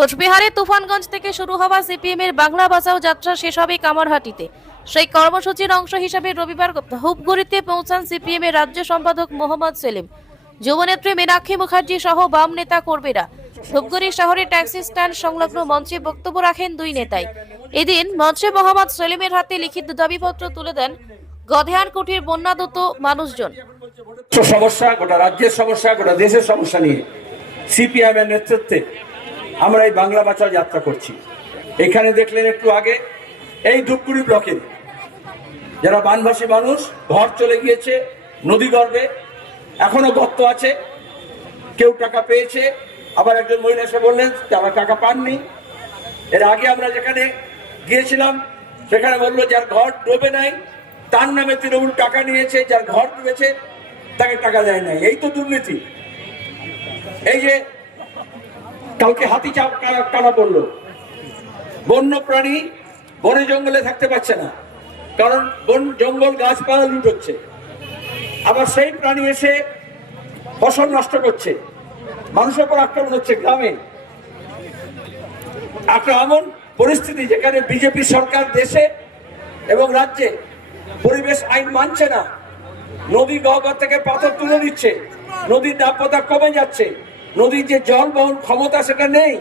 কোচবিহারে তুফানগঞ্জ থেকে শুরু হওয়া সিপিএম এর বাংলা বাঁচাও যাত্রা শেষ হবে কামারহাটিতে। সেই কর্মসূচির অংশ হিসেবে রবিবার হুপগুড়িতে পৌঁছান সিপিএম এর রাজ্য সম্পাদক মোহাম্মদ সেলিম। যুবনেত্রী মীনাক্ষী মুখার্জি সহ বাম নেতা কর্মীরা ধূপগুড়ি শহরে ট্যাক্সি স্ট্যান্ড সংলগ্ন মঞ্চে বক্তব্য রাখেন দুই নেতাই। এদিন মঞ্চে মোহাম্মদ সেলিমের হাতে লিখিত দাবিপত্র তুলে দেন গধেয়ান কুটির বন্যাদূত মানুষজন। সমস্যা, গোটা রাজ্যের সমস্যা, গোটা দেশের সমস্যা নিয়ে সিপিআইএম এর নেতৃত্বে আমরা এই বাংলা বাঁচাও যাত্রা করছি। এখানে দেখলেন একটু আগে, এই ধূপগুড়ি ব্লকে যারা বানভাসী মানুষ, ঘর চলে গিয়েছে নদী গর্ভে, এখনও গর্ত আছে। কেউ টাকা পেয়েছে, আবার একজন মহিলা এসে বললেন, তারা টাকা পাননি। এর আগে আমরা যেখানে গিয়েছিলাম, সেখানে বলল, যার ঘর ডোবে নাই, তার নামে তৃণমূল টাকা নিয়েছে, যার ঘর ডুবেছে, তাকে টাকা দেয় নাই। এই তো দুর্নীতি। এই যে কালকে হাতি চাপ কানা পড়ল বন্য? প্রাণী বনে জঙ্গলে থাকতে পারছে না। কারণ বন, জঙ্গল, গাছপালা লুট হচ্ছে। আবার সেই প্রাণী এসে ফসল নষ্ট করছে। মানুষের উপর আক্রমণ হচ্ছে গ্রামে। একটা এমন পরিস্থিতি যেখানে বিজেপি সরকার দেশে এবং রাজ্যে পরিবেশ আইন মানছে না। নদী গহ্বর থেকে পাথর তুলে দিচ্ছে নদীর নাব্যতা কমে যাচ্ছে। নদীর যে জল বহন ক্ষমতা সেটা নেই,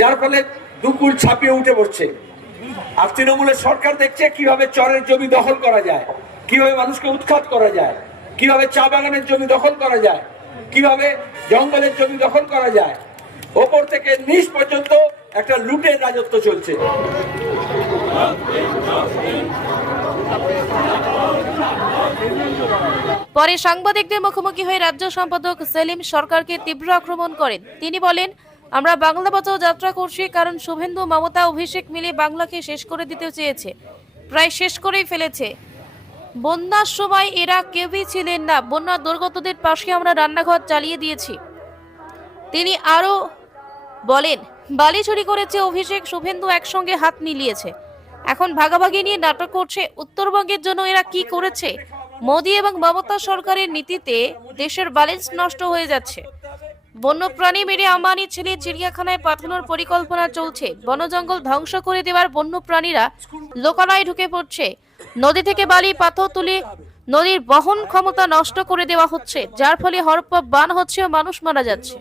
যার ফলে দুকুল ছাপিয়ে উঠে পড়ছে। আর তৃণমূলের সরকার দেখছে কীভাবে চরের জমি দখল করা যায়, কীভাবে মানুষকে উৎখাত করা যায়, কীভাবে চা বাগানের জমি দখল করা যায়, কীভাবে জঙ্গলের জমি দখল করা যায়। ওপর থেকে নিচ পর্যন্ত একটা লুটের রাজত্ব চলছে। পরে সাংবাদিকদের মুখোমুখি হয়ে রাজ্য সম্পাদক সেলিম সরকারকে তীব্র আক্রমণ করেন। তিনি বলেন, আমরা বাংলা বাঁচাও যাত্রা করছি কারণ শুভেন্দু, মমতা, অভিষেক মিলে বাংলাকে শেষ করে দিতে চেয়েছে। প্রায় শেষ করেই ফেলেছে। বন্যার সময় এরা কেউই ছিলেন না। বন্যা দুর্গতদের পাশে আমরা রান্নাঘর চালিয়ে দিয়েছি। তিনি আরও বলেন, বালি চুরি করেছে অভিষেক, শুভেন্দু একসঙ্গে হাত মিলিয়েছে। এখন ভাগাভাগি নিয়ে নাটক করছে। উত্তরবঙ্গের জন্য এরা কি করেছে? মোদী এবং মমতা সরকারের নীতিতে দেশের ব্যালেন্স নষ্ট হয়ে যাচ্ছে। বন্যপ্রাণী মেরে আম্বানি ছেলে চিড়িয়াখানায় পাঠানোর পরিকল্পনা চলছে। বনজঙ্গল ধ্বংস করে দেওয়ার বন্যপ্রাণীরা লোকালয়ে ঢুকে পড়ছে। নদী থেকে বালি পাথর তুলে নদীর বহন ক্ষমতা নষ্ট করে দেওয়া হচ্ছে যার ফলে হরপ্পা বান হচ্ছে ও মানুষ মারা যাচ্ছে।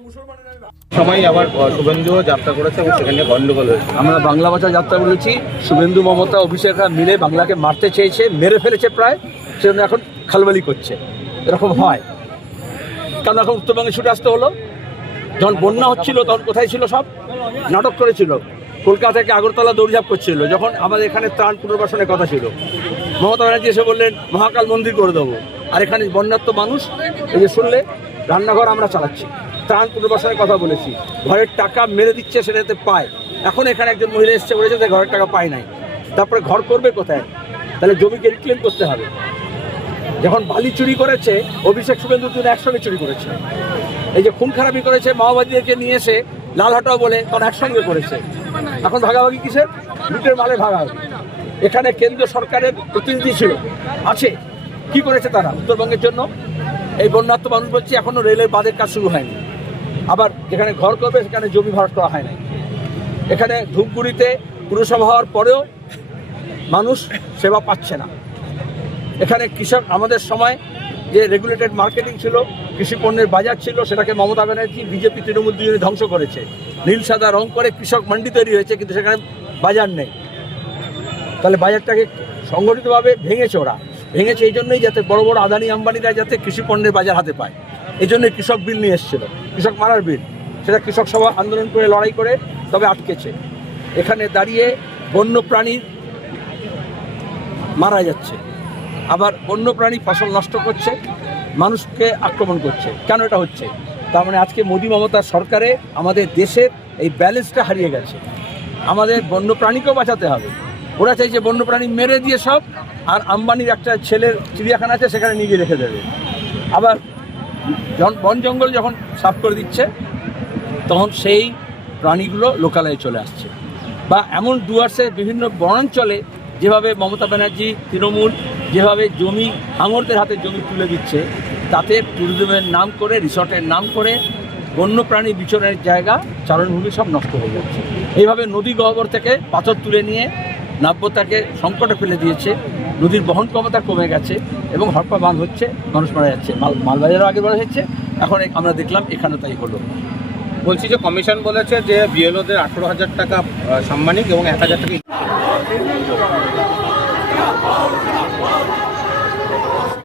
সময় আবার শুভেন্দুও যাত্রা করেছে এবং সেখানে গন্ডগোল হয়েছে। আমরা বাংলা ভাষা যাত্রা বলেছি। শুভেন্দু মমতা অভিষেকরা মিলে বাংলাকে মারতে চেয়েছে মেরে ফেলেছে প্রায় সেজন্য এখন খালবালি করছে। এরকম হয়। কারণ এখন উত্তরবঙ্গে ছুটে আসতে হলো। যখন বন্যা হচ্ছিল, তখন কোথায় ছিল সব? নাটক করেছিল। কলকাতা থেকে আগরতলা দৌড়ঝাঁপ করছিল। যখন আমাদের এখানে ত্রাণ পুনর্বাসনের কথা ছিল। মমতা ব্যানার্জি এসে বললেন, মহাকাল মন্দির করে দেবো। আর এখানে বন্যাত্ম মানুষ, এই যে শুনলে, রান্নাঘর আমরা চালাচ্ছি। ত্রাণ পুনর্বাসনের কথা বলেছি। ঘরের টাকা মেরে দিচ্ছে সেটাতে পায়। এখন এখানে একজন মহিলা এসছে, বলেছে যে ঘরের টাকা পায় নাই। তারপরে ঘর করবে কোথায়? তাহলে জমিকে রিক্লেম করতে হবে। যখন বালি চুরি করেছে, অভিষেক শুভেন্দু দুজন একসঙ্গে চুরি করেছে। এই যে খুন খারাপি করেছে, মাওবাদীদেরকে নিয়ে এসে লালহাটাও বলে তখন একসঙ্গে করেছে। এখন ভাগাভাগি কিসের? লুটের মালে ভাগাভাগি। এখানে কেন্দ্রীয় সরকারের প্রতিনিধি ছিল। আছে। কি করেছে তারা? উত্তরবঙ্গের জন্য? এই বন্যাত্ম মানুষ বলছে এখনও রেলের বাঁধের কাজ শুরু হয়নি। আবার যেখানে ঘর করবে, সেখানে জমি ভরাট করা হয় নাই। এখানে ধূপগুড়িতে পুরসভা হওয়ার পরেও মানুষ সেবা পাচ্ছে না। এখানে কৃষক, আমাদের সময় যে রেগুলেটেড মার্কেটিং ছিল, কৃষি পণ্যের বাজার ছিল, সেটাকে মমতা ব্যানার্জি, বিজেপি, তৃণমূল দুজনে ধ্বংস করেছে। নীল, সাদা রং করে কৃষক মান্ডি তৈরি হয়েছে, কিন্তু সেখানে বাজার নেই। তাহলে বাজারটাকে সংগঠিতভাবে ভেঙেছে ওরা। ভেঙেছে এই জন্যই যাতে বড় বড় আদানি আম্বানিরা যাতে কৃষি পণ্যের বাজার হাতে পায়। এই জন্যই কৃষক বিল নিয়ে এসেছিল। কৃষক মারার বিল। সেটা কৃষক সভা আন্দোলন করে, লড়াই করে, তবে আটকেছে। এখানে দাঁড়িয়ে বন্য প্রাণীর মারা যাচ্ছে। আবার বন্য প্রাণী ফসল নষ্ট করছে, মানুষকে আক্রমণ করছে। কেন এটা হচ্ছে? তার মানে আজকে মোদী মমতার সরকারে আমাদের দেশের এই ব্যালেন্সটা হারিয়ে গেছে। আমাদের বন্য প্রাণীকেও বাঁচাতে হবে। ওরা চাইছে বন্য প্রাণী মেরে দিয়ে সব, আর আম্বানির একটা ছেলের চিড়িয়াখানা আছে, সেখানে গিয়ে রেখে দেবে। আবার বন জঙ্গল যখন সাফ করে দিচ্ছে, তখন সেই প্রাণীগুলো লোকালয়ে চলে আসছে। বা এমন ডুয়ার্সের বিভিন্ন বনাঞ্চলে যেভাবে মমতা ব্যানার্জি, তৃণমূল যেভাবে জমি হাঙরদের হাতে জমি তুলে দিচ্ছে, তাতে ট্যুরিজমের নাম করে, রিসর্টের নাম করে বন্যপ্রাণী বিচরণের জায়গা, চারণভূমি সব নষ্ট হয়ে যাচ্ছে। এইভাবে নদী গহ্বর থেকে পাথর তুলে নিয়ে নাব্যতাকে সংকটে ফেলে দিয়েছে। নদীর বহন ক্ষমতা কমে গেছে এবং হরপা বাঁধ হচ্ছে, মানুষ মারা যাচ্ছে। মাল, মালবাজারও আগে বলা হচ্ছে এখন আমরা দেখলাম এখানে তাই হলো। বলছি যে কমিশন বলেছে যে বিএলওদের আঠেরো হাজার টাকা সাম্মানিক এবং এক হাজার টাকা